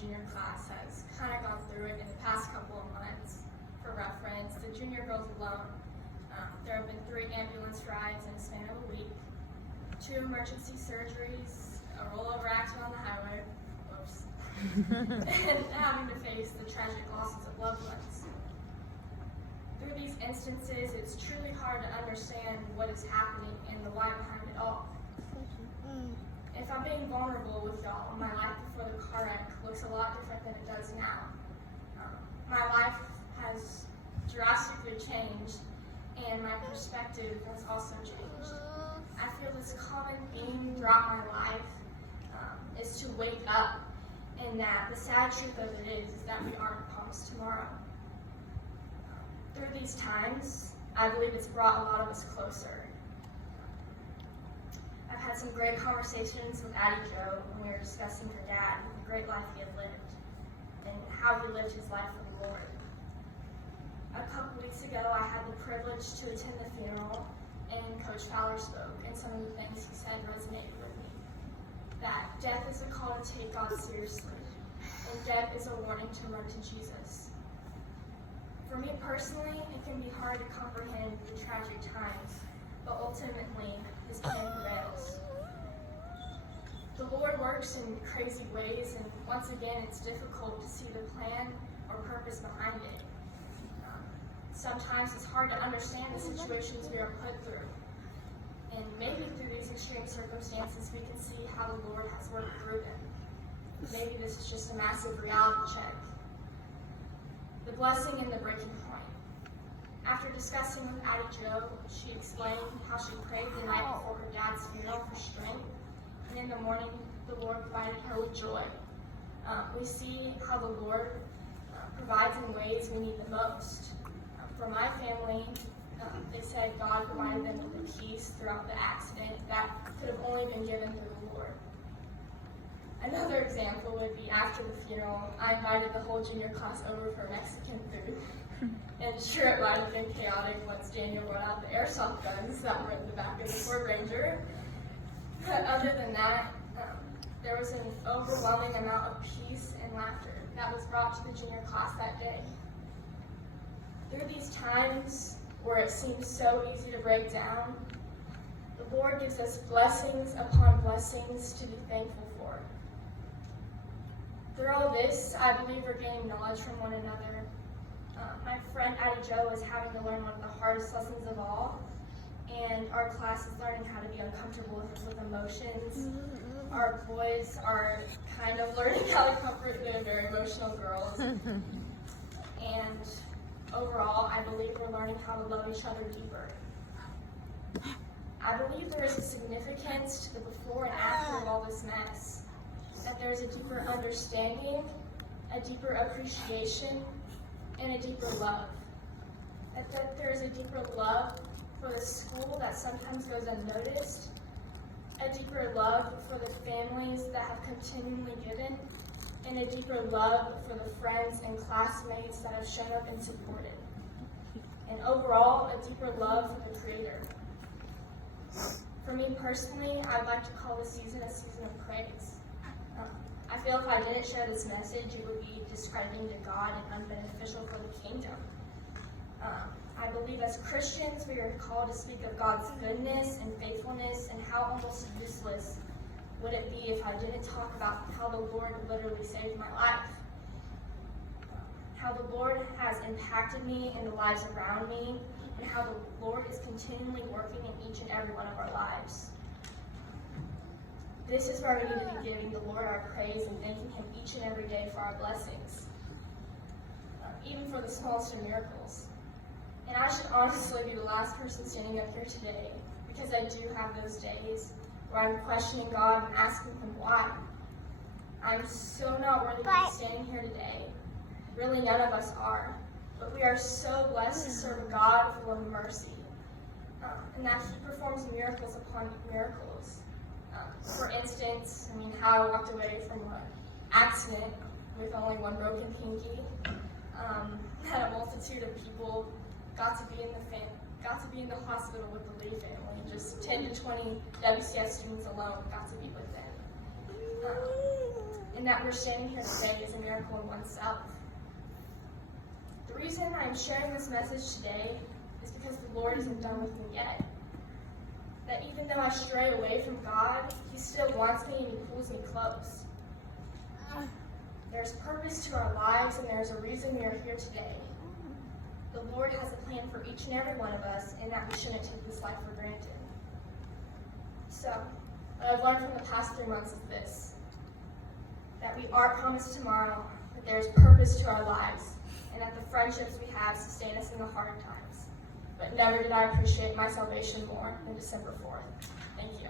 junior class has kind of gone through it in the past couple of months. For reference, the junior girls alone, there have been 3 ambulance rides in the span of a week, 2 emergency surgeries, a rollover accident on the highway, whoops, and having to face the tragic losses of loved ones. Through these instances, it's truly hard to understand what is happening and the why behind it all. If I'm being vulnerable with y'all, my life before the car wreck looks a lot different than it does now. My life has drastically changed, and my perspective has also changed. I feel this common theme throughout my life is to wake up, and that the sad truth of it is that we aren't promised tomorrow. Through these times, I believe it's brought a lot of us closer. I've had some great conversations with Addie Jo when we were discussing her dad and the great life he had lived, and how he lived his life for the Lord. A couple weeks ago, I had the privilege to attend the funeral, and Coach Fowler spoke, and some of the things he said resonated with me. That death is a call to take God seriously, and death is a warning to run to Jesus. For me personally, it can be hard to comprehend the tragic times, but ultimately, His plan prevails. The Lord works in crazy ways, and once again, it's difficult to see the plan or purpose behind it. Sometimes it's hard to understand the situations we are put through, and maybe through these extreme circumstances, we can see how the Lord has worked through them. Maybe this is just a massive reality check. The blessing and the breaking point. After discussing with Addie Jo, she explained how she prayed the night before her dad's funeral for strength, and in the morning, the Lord provided her with joy. We see how the Lord provides in ways we need the most. For my family, they said God provided them with a peace throughout the accident that could have only been given through the Lord. Another example would be after the funeral, I invited the whole junior class over for Mexican food. And sure, it might have been chaotic once Daniel brought out the airsoft guns that were in the back of the Ford Ranger. But other than that, there was an overwhelming amount of peace and laughter that was brought to the junior class that day. Through these times where it seems so easy to break down, the Lord gives us blessings upon blessings to be thankful for. Through all this, I believe we're gaining knowledge from one another. My friend Addie Jo is having to learn one of the hardest lessons of all, and our class is learning how to be uncomfortable with emotions. Our boys are kind of learning how to comfort the very emotional girls. And overall, I believe we're learning how to love each other deeper. I believe there is a significance to the before and after of all this mess. That there is a deeper understanding, a deeper appreciation, and a deeper love. That there is a deeper love for the school that sometimes goes unnoticed, a deeper love for the families that have continually given, and a deeper love for the friends and classmates that have shown up and supported. And overall, a deeper love for the Creator. For me personally, I'd like to call this season a season of praise. I feel if I didn't share this message, it would be discrediting to God and unbeneficial for the kingdom. I believe as Christians, we are called to speak of God's goodness and faithfulness, and how almost useless would it be if I didn't talk about how the Lord literally saved my life. How the Lord has impacted me and the lives around me, and how the Lord is continually working in each and every one of our lives. This is where we need to be giving the Lord our praise and thanking Him each and every day for our blessings, even for the smallest of miracles. And I should honestly be the last person standing up here today, because I do have those days where I'm questioning God and asking Him why. I'm so not worthy to be standing here today. Really, none of us are. But we are so blessed to serve a God full of mercy, and that He performs miracles upon miracles. For instance, how I walked away from an accident with only one broken pinky. That a multitude of people got to be in the hospital with the Lee family. Just 10 to 20 WCS students alone got to be with them. and that we're standing here today is a miracle in oneself. The reason I'm sharing this message today is because the Lord isn't done with me yet. That even though I stray away from God, He still wants me and He pulls me close. There's purpose to our lives, and there's a reason we are here today. The Lord has a plan for each and every one of us, and that we shouldn't take this life for granted. So, what I've learned from the past 3 months is this: that we are promised tomorrow, that there's purpose to our lives, and that the friendships we have sustain us in the hard times. But never did I appreciate my salvation more than December 4th. Thank you.